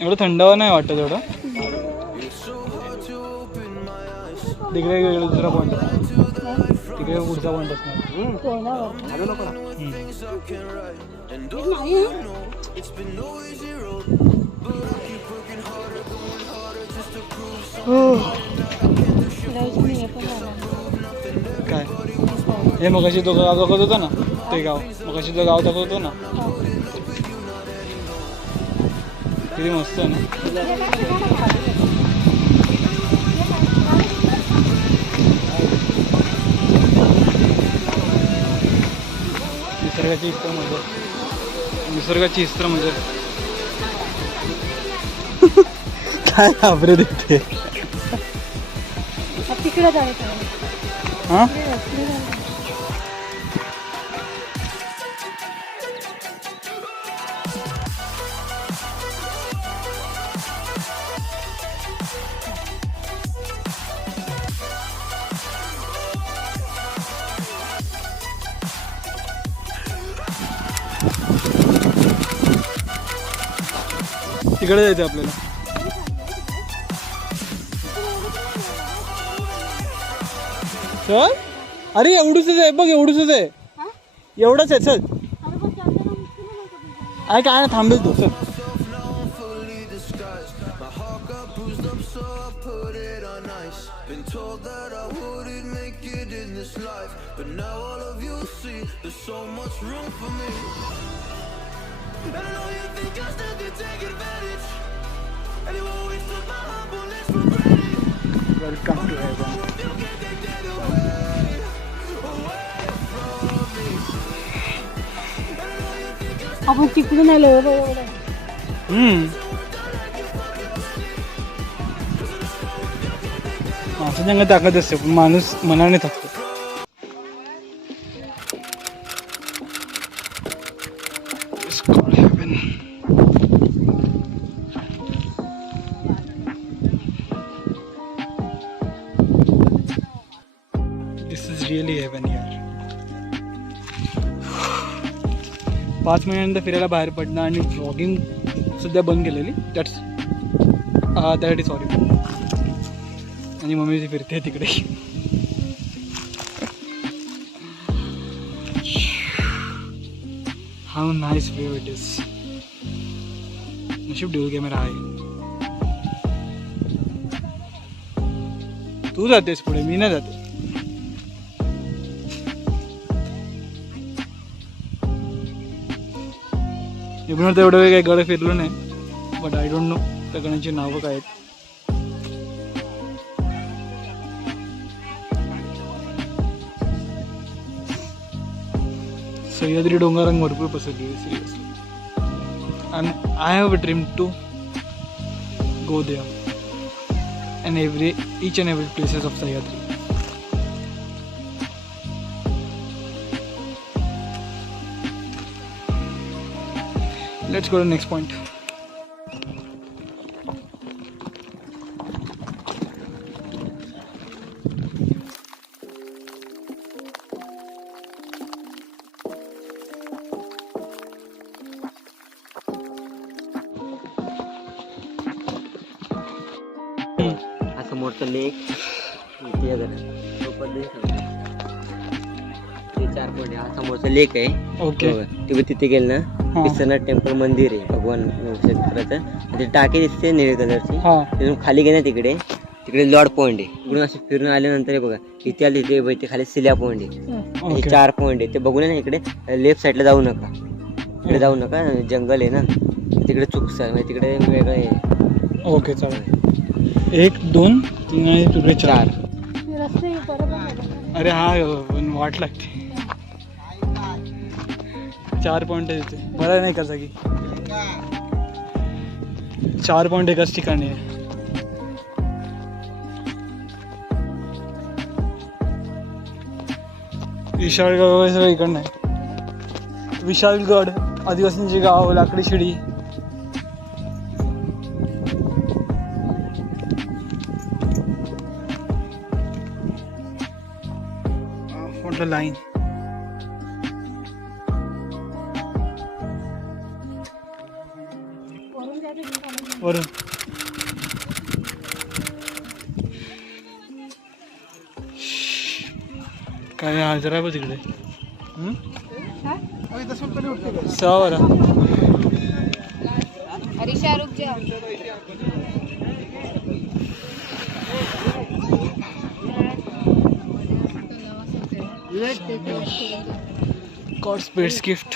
एवढं थंडावा नाही वाटत एवढं. तिकडे दुसरा पॉईंट, तिकडे पुढचा पॉईंट असणार. काय हे मगाशी तो गाव दाखवत होता ना, ते गाव मगाशी तो गाव दाखवत होतो ना, किती मस्त आहे ना. निसर्गाची इस्त्र मजा, निसर्गाची इस्त्र मजा. काय घाबरे देते तिकडे जायचं. हां तिकडे जायचं आपल्याला. चल, अरे एवढंच आहे बघ, एवढंच आहे, एवढंच आहे. चल अरे काय ना थांबेल तू. चल वेलकम टू हेवन. आपण तिकडून आलो. माणसाच्या अंगात ताकद असते, पण माणूस मनाने थकतो. दिस इज रिअली हेवन यार. 5 महिन्यानंतर फिरायला बाहेर पडणं आणि व्लॉगिंग सध्या बंद केलेली, दॅट इज सॉरी. आणि मम्मी फिरते तिकडे. How nice view it is. नशीब ड्युअल कॅमेरा आहे. तू जातेस पुढे, मी नाही जाते. इकडून तर एवढं काही गड फिरलो नाही, बट आय डोंट नो त्या गडांची नावं काय आहेत. सह्याद्री डोंगरांग भरपूर पसरली seriously. And I have a dream to go there and each and every places of Sahyadri. Let's go to the next point. समोरचा लेक इथे ते 4 पॉइंट. हा समोरचा लेक आहे. ओके. तिथे गेल ना, विश्वनाथ टेम्पल मंदिर आहे भगवान नवशंकराचं. ते टाकी दिसते निळे कलरची. तिथून खाली गेल्या तिकडे लॉर्ड पॉइंट आहे. इकडून असं फिरून आल्यानंतर हे बघा इथे आले, ते खाली सिल्या पॉइंट आहे. हे 4 पॉइंट आहे. ते बघू ना इकडे लेफ्ट साईडला जाऊ नका, इकडे जाऊ नका, जंगल आहे ना तिकडे. चुकसा तिकडे वेगळं आहे. ओके चालेल. 1 2 3 आणि तिकडे 4. अरे हा वाट लागते. 4 पॉईंट आहे तिथे. बरं नाही का जागी 4 पॉईंट एकाच ठिकाणी आहे. विशाळगड सगळं इकडनं आहे. विशाळगड, आदिवासींची गाव, लाकडी शिडी. What a line. वरून काय हजरा बघ तिकडे. 6 वारा. God's best gift.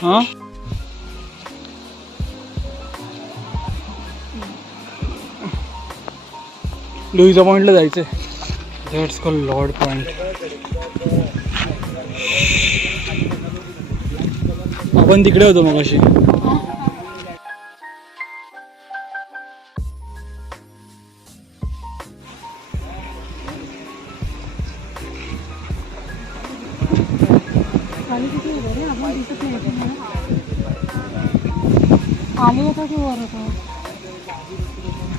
हाँ लुईजा पॉइंटला जायचंय. That's called Lord point. आपण तिकडे होतो मगाशी. आली होतो की वर होतो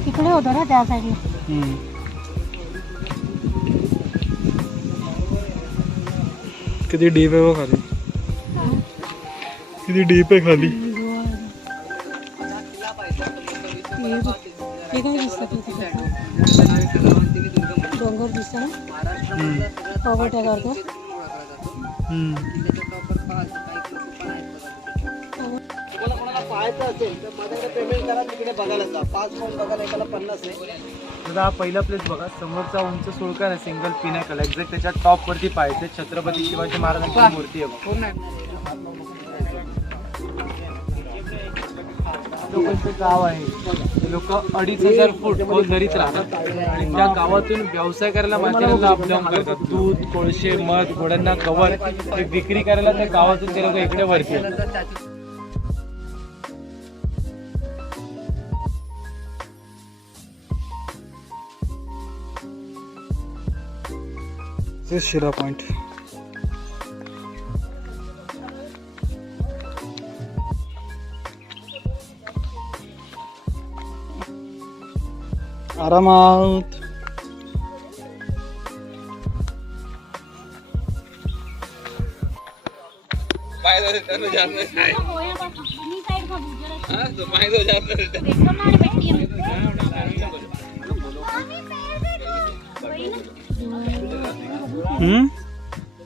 तिकडे होतो ना त्या साईडला. किती डीप आहे बघ खाली. किती डीप आहे खाली. ते काय दिसतात डोंगर दिसतात पगोट्या करतो. हा पहिला प्लेस बघा. समोरचा उंच सुळका ना सिंगल पिनाकल एक्झॅक्ट त्याच्या टॉप वरती पाहायचे छत्रपती शिवाजी महाराजांची मूर्ती आहे. लोकांचं गाव आहे. लोक 2,500 फूट खोल दरीत राहतात आणि त्या गावातून व्यवसाय करायला माणसाला अपडाऊन करतात. दूध, कोळशे, मध, घोड्यांना कवर विक्री करायला त्या गावातून ते लोक इकडे वरती येतात. शिरा पॉइंट. आरामात.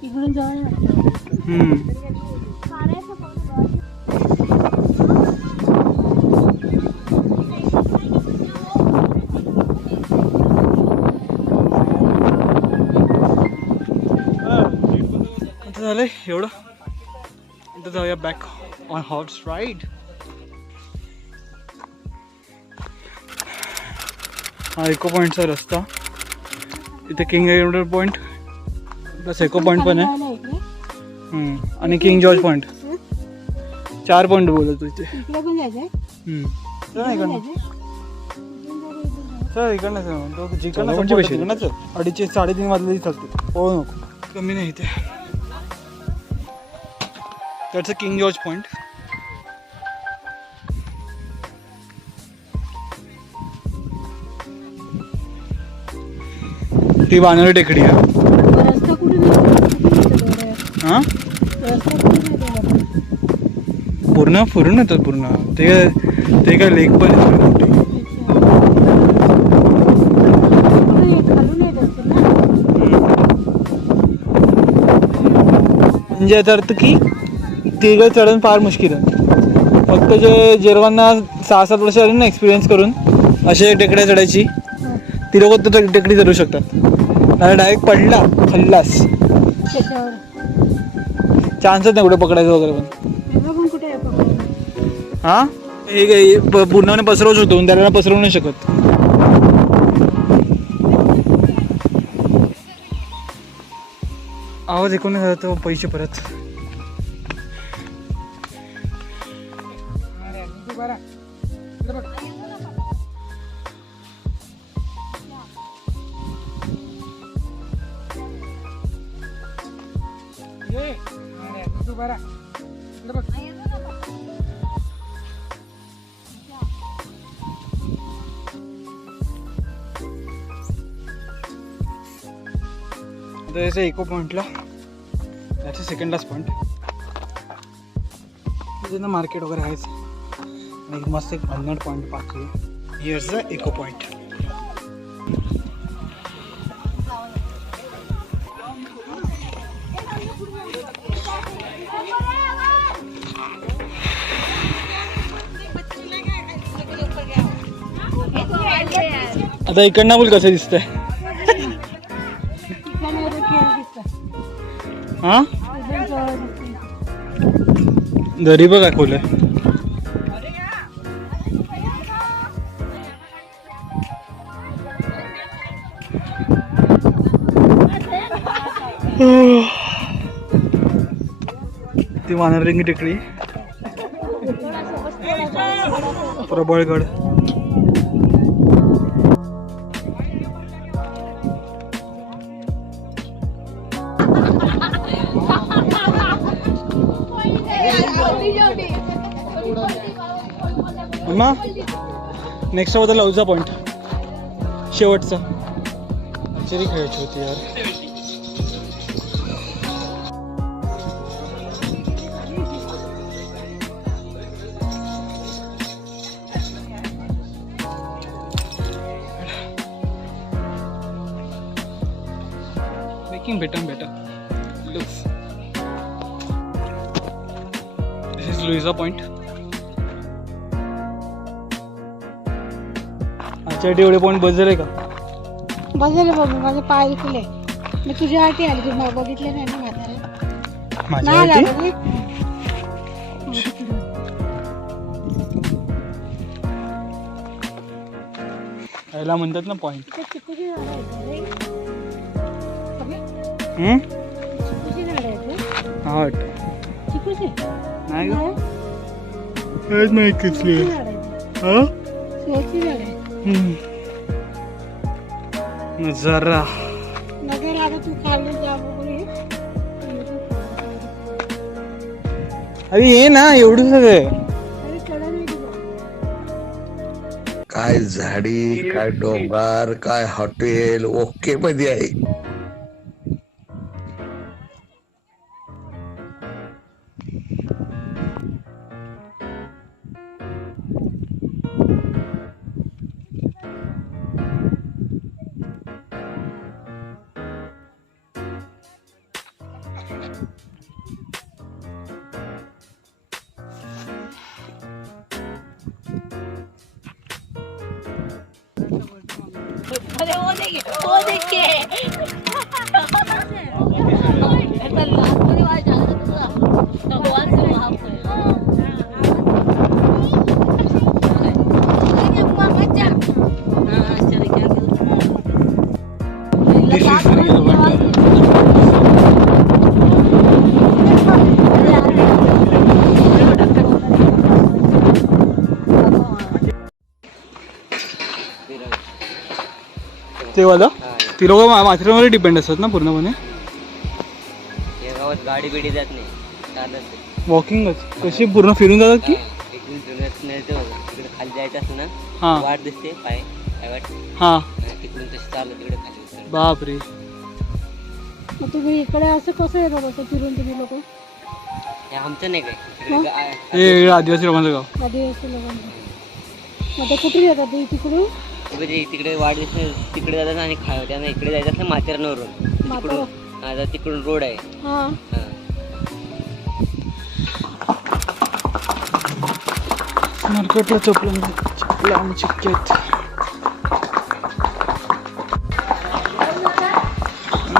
इकडून जवळ झालंय एवढं. आता जाऊया बॅक ऑन हॉर्स राईड. हा इको पॉईंटचा रस्ता. इथे King Edward point plus echo point पण आहे आणि किंग जॉर्ज पॉईंट. 4 पॉईंट बोलतो इथे. सर इकडनं जिकडनं 2:30-3:30 वाजले चालते. हो नको कमी नाही इथे. That's a king George point. ती बाणारी टेकडी आहे. हां पूर्ण फिरून येतात पूर्ण. ते काय लेक पण आहे मोठी. म्हणजे याचा अर्थ की तिघं चढणं फार मुश्किल आहे. फक्त जे जेरवांना 6-7 वर्ष आली ना एक्सपिरियन्स करून असे टेकड्या चढायची ती लोक तर टेकडी चढू शकतात. नाही डायरेक्ट पडला खाल्लास चान्सच नाही कुठे पकडायचं वगैरे. पण हा हे पूर्णपणे पसरवू शकतो, त्याला पसरवू नाही शकत. आवाज ऐकून नाही जातो, पैसे परत. आता इको पॉईंटला त्याचे सेकंड लास्ट पॉईंट तिथे मार्केट वगैरे आहेच आणि मस्त एक भन्नाट पॉईंट पाहतो. Here's the echo point. आता इकडनं बोल कसं दिसतंय. हा दरी बघा खोल आहे. ती वानरलिंगी टेकडी, प्रबळगड. नेक्स्ट होता लवचा पॉईंट, शेवटचा. आर्चरी खेळायची होती यार. Making better looks. This is Luisa point. आजच्या एवढे पॉईंट बसले का? बसले बाबा, माझे पाय दुखले. मी तुझ्या आठी आली, तू बघितले नाही ना म्हातारे. माझ्या याला म्हणतात ना पॉइंट. चिकूची झाड आहेत हा वाटत चिकूची नाही नाही कसली हा नजारा. नगर आता तू खाल्ली जा. अरे ये ना एवढं सगळं. काय झाडी, काय डोंगर, काय हॉटेल ओके मध्ये आहे. ते वाला ती लोक माथेरानवर डिपेंड असतात ना पूर्णपणे. या गावात गाडी बिडी जात नाही, चालत वॉकिंगच. कशी पूर्ण फिरून जातात की इकडून तिकडे खाली जायचं असतं ना, हा वाट दिसते पाय वाट, हा तिकडून तशी चालत तिकडे खाली. बापरे. तुम्ही इकडे असं कसं येतात असं फिरून तुम्ही लोक? हे आमचं नाही काय, हे आदिवासी लोकांचं गाव. आदिवासी लोकांना. मग ते कुठे येतात ते तिकडून? तिकडे वाढ दिसते तिकडे जातात आणि त्यांना इकडे जायचं असलं माथेरानवरून. तिकडून आता तिकडून रोड आहे. मार्केटला चपला आणि चिक्के आहेत.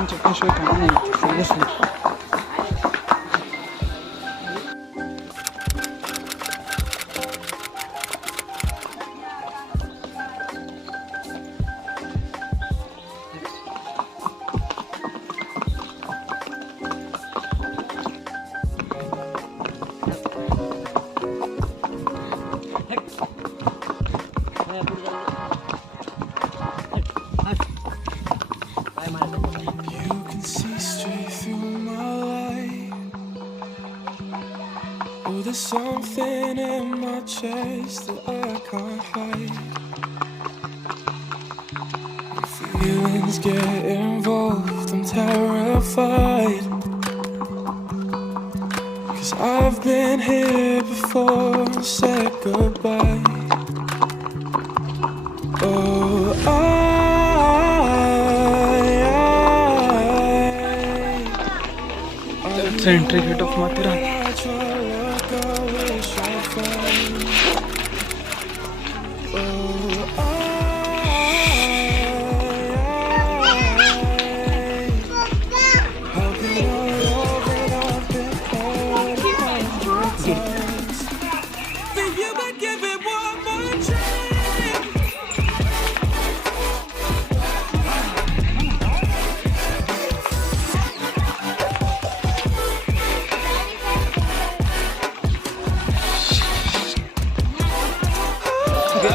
चपल्याशिवाय काय नाही सगळंच नाही. there's something in my chest that I can't hide. When feelings get involved, I'm terrified. 'Cause I've been here before and said goodbye. Oh, entry gate of Matheran.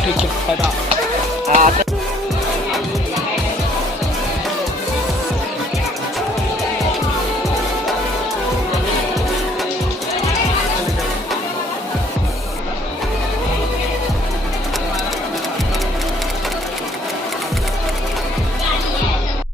ठीक आहे.